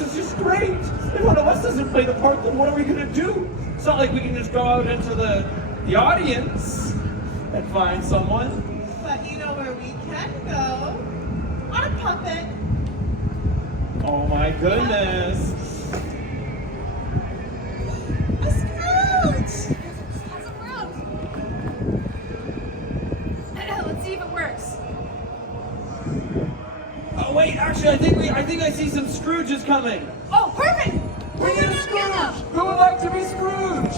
this is just great. If one of us doesn't play the part, then what are we gonna do? It's not like we can just go out into the audience and find someone. But you know where we can go? Our puppet. Oh my goodness. A Scrooge! Have some room. Let's see if it works. Oh wait, actually, I think I see some Scrooges coming. Oh, perfect! We need a Scrooge. Who would like to be Scrooge?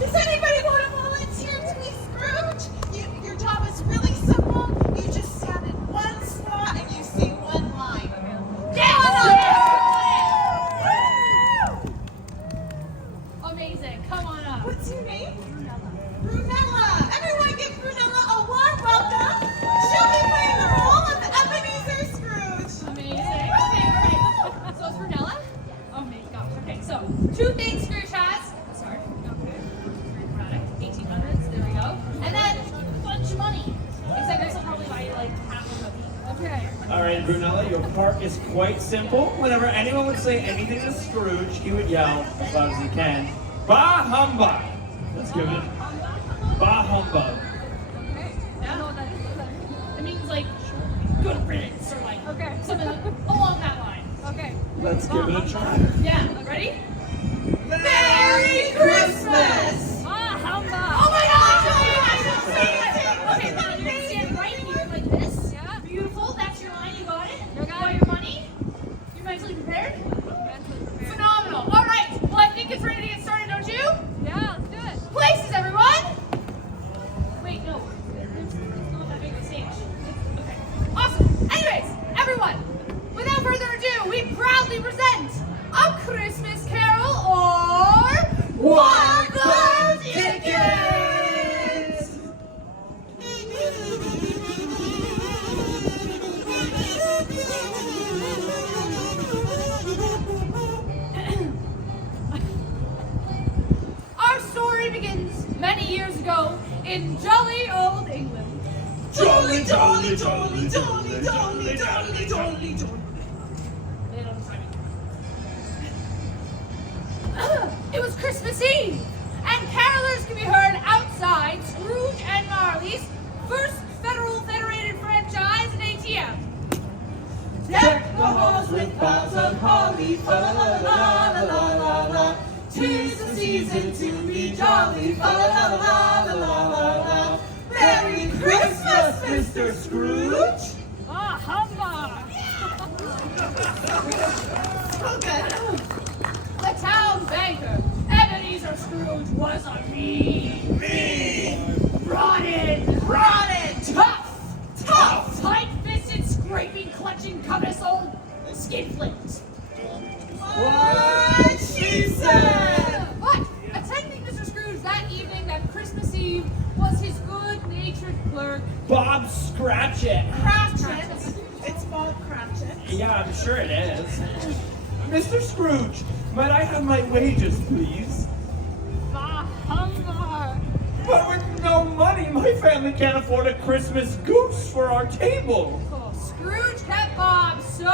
Does anybody want to volunteer to be Scrooge? Your job is really simple. You just stand in one spot and you sing one line. Amazing. Come on up. What's your name? Brunella. Everyone give Brunella a warm welcome. She'll be playing the role of Ebenezer Scrooge. Amazing. Okay, all right. So it's Brunella? Oh my gosh. Okay, so 2 things Scrooge has. Sorry. Okay. Product. 1800s. There we go. And then a bunch of money. Except this will probably buy you like half a cookie. Okay. All right, Brunella, your part is quite simple. Whenever anyone would say anything to Scrooge, he would yell as loud as he can, "Bah humbug!" Let's give it. Bah humbug. Okay. Yeah, I know what that is. It means like good riddance or like something along that line. Okay. Let's give it a try. Yeah. Ready? Merry Christmas! Ah, humbug! Oh my gosh! Okay, now you're gonna stand right here like this. Yeah. Beautiful. That's your line. You got it. You got your money. You're mentally prepared. Phenomenal. All right. Well, I think it's ready to get started, don't you? Yeah. Let's do it. Places, everyone. Wait, no. It's not that big of a stage. Okay. Awesome. Anyways, everyone. Without further ado, we proudly present A Christmas Carol or Wonderland tickets! Our story begins many years ago in jolly old England. Jolly, jolly, jolly, jolly, jolly, jolly, jolly, jolly. It was Christmas Eve, and carolers can be heard outside Scrooge and Marley's first Federal Federated franchise at ATM. Deck the halls with boughs of holly, fa la la la la la la la. 'Tis the season to be jolly, fa la la la la la la la. Merry Christmas, Mr. Scrooge! Ah, humbug! Okay. The town banker, Ebenezer Scrooge, was a mean, rotten, tough, tight-fisted, scraping, clutching, covetous old skinflint. What she said! But attending Mr. Scrooge that evening, that Christmas Eve, was his good-natured clerk, Bob Scratchit. Cratchit. It's Bob Cratchit. Yeah, I'm sure it is. Mr. Scrooge, might I have my wages, please? Bah humbug! But with no money, my family can't afford a Christmas goose for our table. Scrooge kept Bob so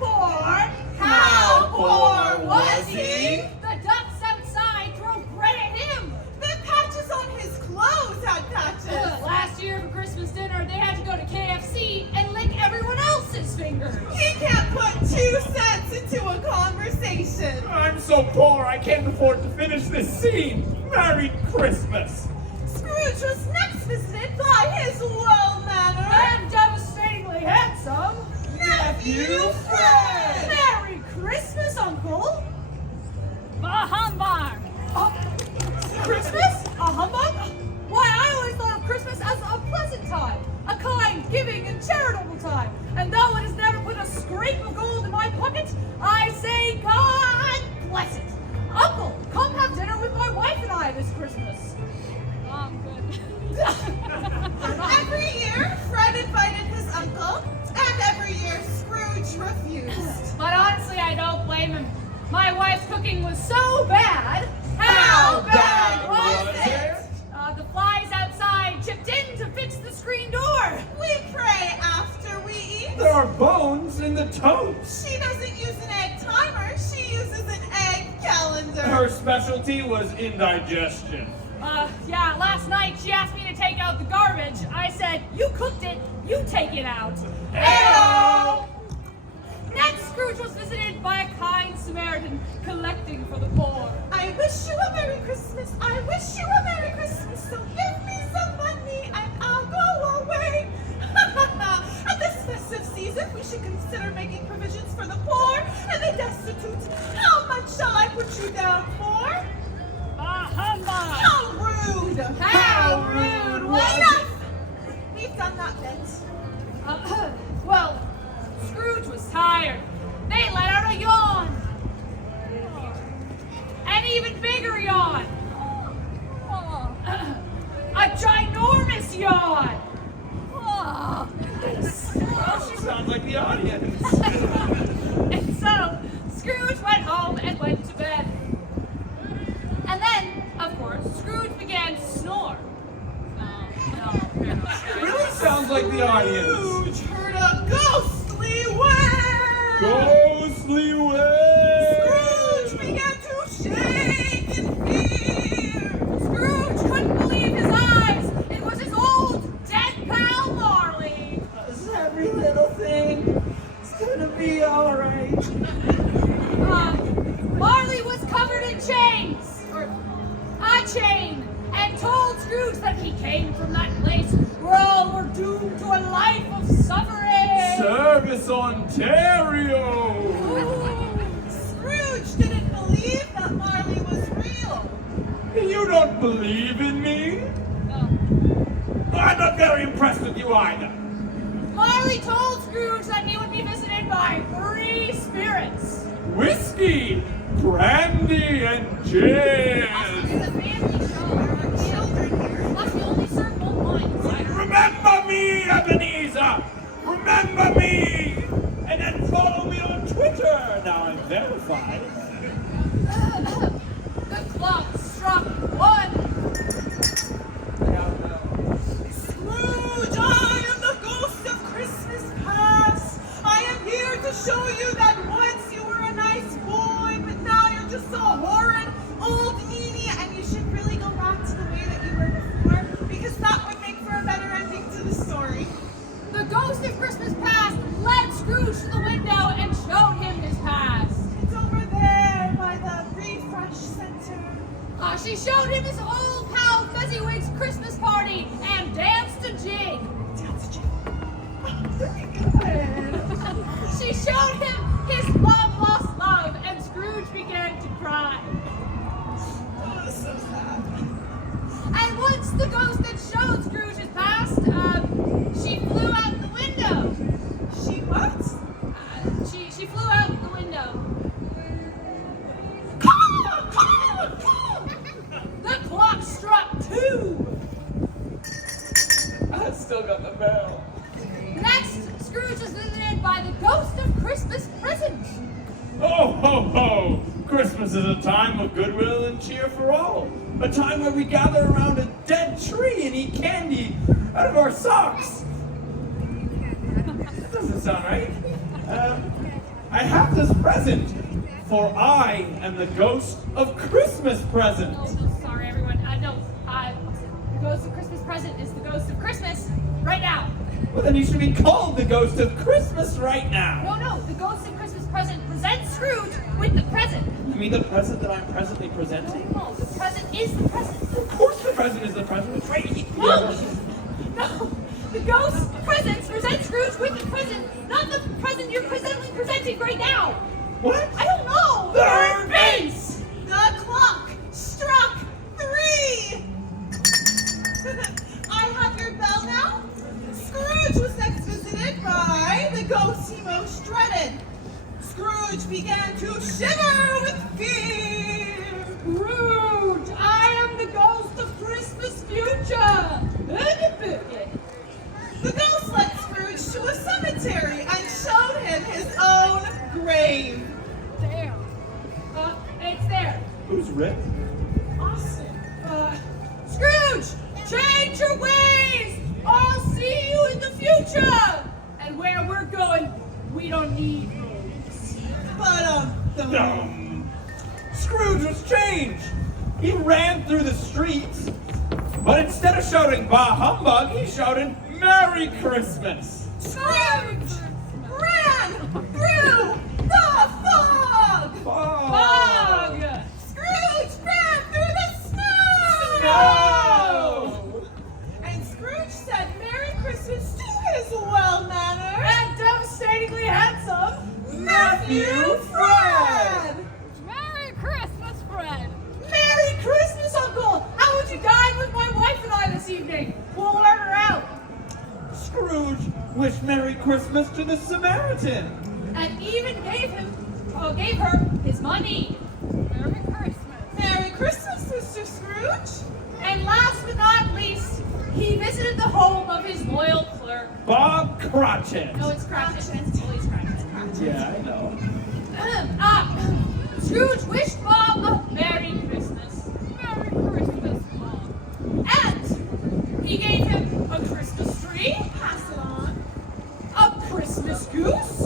poor. How poor was he? The ducks outside throw bread at him. The patches on his clothes had patches. Last year for Christmas dinner, they had to go to KFC and lick everyone else's fingers. He can't put 2 cents into a conversation. I'm so poor I can't afford to finish this scene. Merry Christmas. Scrooge was next visited by his well-mannered And devastatingly handsome nephew Fred. Merry Christmas, Uncle. Bah humbug. Christmas? A humbug? Why, I always thought of Christmas as a pleasant time, a kind, giving, and charitable time. And though it has never put a scrape of gold in my pocket, I say God bless it. Uncle, come have dinner with my wife and I this Christmas. Oh, I'm good. Every year, Fred invited his uncle, and every year, Scrooge refused. But honestly, I don't blame him. My wife's cooking was so bad. How bad was it? The flies outside chipped in to fix the screen door. We pray after we eat. There are bones in the toast. She doesn't use an egg timer. She her specialty was indigestion. Yeah, last night she asked me to take out the garbage. I said, you cooked it, you take it out. Heyo! Next, Scrooge was visited by a kind Samaritan collecting for the poor. I wish you a Merry Christmas. I wish you a Merry Christmas. So give me some money and I'll go away. At this festive season, we should consider making provisions for the poor and the destitute. How much shall I put you down for? Humbug! How rude! How rude! What? Enough! We've done that bit. Well, Scrooge was tired. They let out a yawn. An even bigger yawn. A ginormous yawn. She sounds like the audience. And so, Scrooge went home and went to bed. And then, of course, Scrooge began to snore. Really sounds like the audience. Scrooge heard a ghostly wail. Ghostly way. Scrooge began to shake in fear. Scrooge couldn't believe his eyes. It was his old dead pal Marley. Every little thing is gonna be alright. Marley was covered in chains, or a chain, and told Scrooge that he came from that place where all were doomed to a life of suffering. Service Ontario. Scrooge didn't believe that Marley was real. You don't believe in me? I'm not very impressed with you either. Marley told Scrooge that he would be visited by 3 spirits. Whiskey, brandy, and gin. It's a family show. There are children here. Plus, we only serve one wine. Remember me, Ebenezer! Remember me! And then follow me on Twitter. Now I'm verified. The clock struck 1. Scrooge, I am the ghost of Christmas past. I am here to show you that once you were a nice boy, but now you're just so horrid, old meanie, and you should really go back to the way that you were before, because that would make for a better ending to the story. The ghost of Christmas past led Scrooge to the window and showed him his past. It's over there by the refresh center. She showed him his old pal Fezziwig's Christmas party and danced a jig. Very good. She showed him his long-lost love, and Scrooge began to cry. Oh, so sad. And once the ghost had showed Scrooge his past, she flew out the window. She what? She flew out the window. The clock struck 2. I still got the bell. Next, Scrooge was visited by the ghost of Christmas present. Ho, ho, ho! Christmas is a time of goodwill and cheer for all. A time where we gather around a dead tree and eat candy out of our socks. That doesn't sound right. I have this present, for I am the ghost of Christmas present. Oh, no, sorry, everyone. The ghost of Christmas present is the ghost of Christmas right now. Well, then you should be called the ghost of Christmas right now. No, the ghost of Christmas present presents Scrooge with the present. You mean the present that I'm presently presenting? No, the present is the present. Of course the present is the present. It's right here. No, the ghost presents Scrooge with the present, not the present you're presently presenting right now. What? I don't know. Third base. The clock struck 3. I have your bell now. Scrooge was next visited by the ghost he most dreaded. Scrooge began to shiver with fear. Scrooge, I am the ghost of Christmas future. The ghost led Scrooge to a cemetery and showed him his own grave. There. It's there. Who's Rick? Awesome. Scrooge, change your ways. I'll see you in the future. And where we're going, we don't need roads. But Dum. Scrooge was changed. He ran through the streets, but instead of shouting "Bah Humbug," he shouted "Merry Christmas." Scrooge ran through the fog. Fog! Scrooge ran through the snow. No! And Scrooge said Merry Christmas to his well-mannered And devastatingly handsome. nephew Fred. Merry Christmas, Fred. Merry Christmas, Uncle. How would you dine with my wife and I this evening? We'll work her out. Scrooge wished Merry Christmas to the Samaritan. And even gave her his money. Merry Christmas. Merry Christmas, Mr. Scrooge. And last but not least, he visited the home of his loyal clerk. Bob Cratchit. No, it's Cratchit. It's always Cratchit. Yeah, I know. Scrooge wished Bob a Merry Christmas. Merry Christmas, Bob. And he gave him a Christmas tree. Pass it on. A Christmas goose.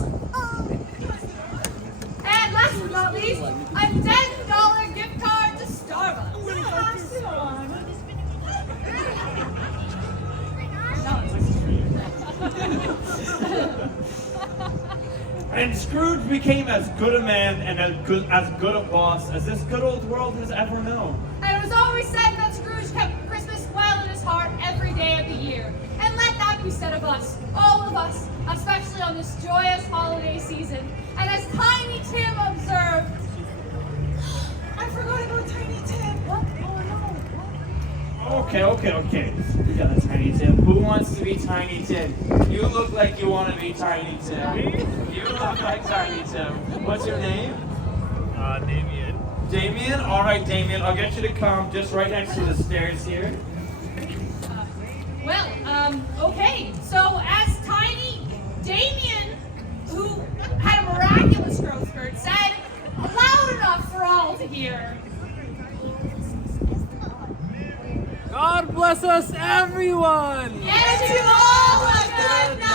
And last but not least, a $10 gift card to Starbucks. Pass it on. And Scrooge became as good a man and as good a boss as this good old world has ever known. And it was always said that Scrooge kept Christmas well in his heart every day of the year. And let that be said of us, all of us, especially on this joyous holiday season. And as Tiny Tim observed, I forgot about Tiny Tim. what? Oh no. Okay. We got a Tiny Tim. Who wants to be Tiny Tim? You look like you want to be Tiny Tim. You look like Tiny Tim. What's your name? Damien. Damien? All right, Damien. I'll get you to come just right next to the stairs here. Okay. So as Tiny Damien, who had a miraculous growth spurt, said loud enough for all to hear. God bless us, everyone! And to all a good night.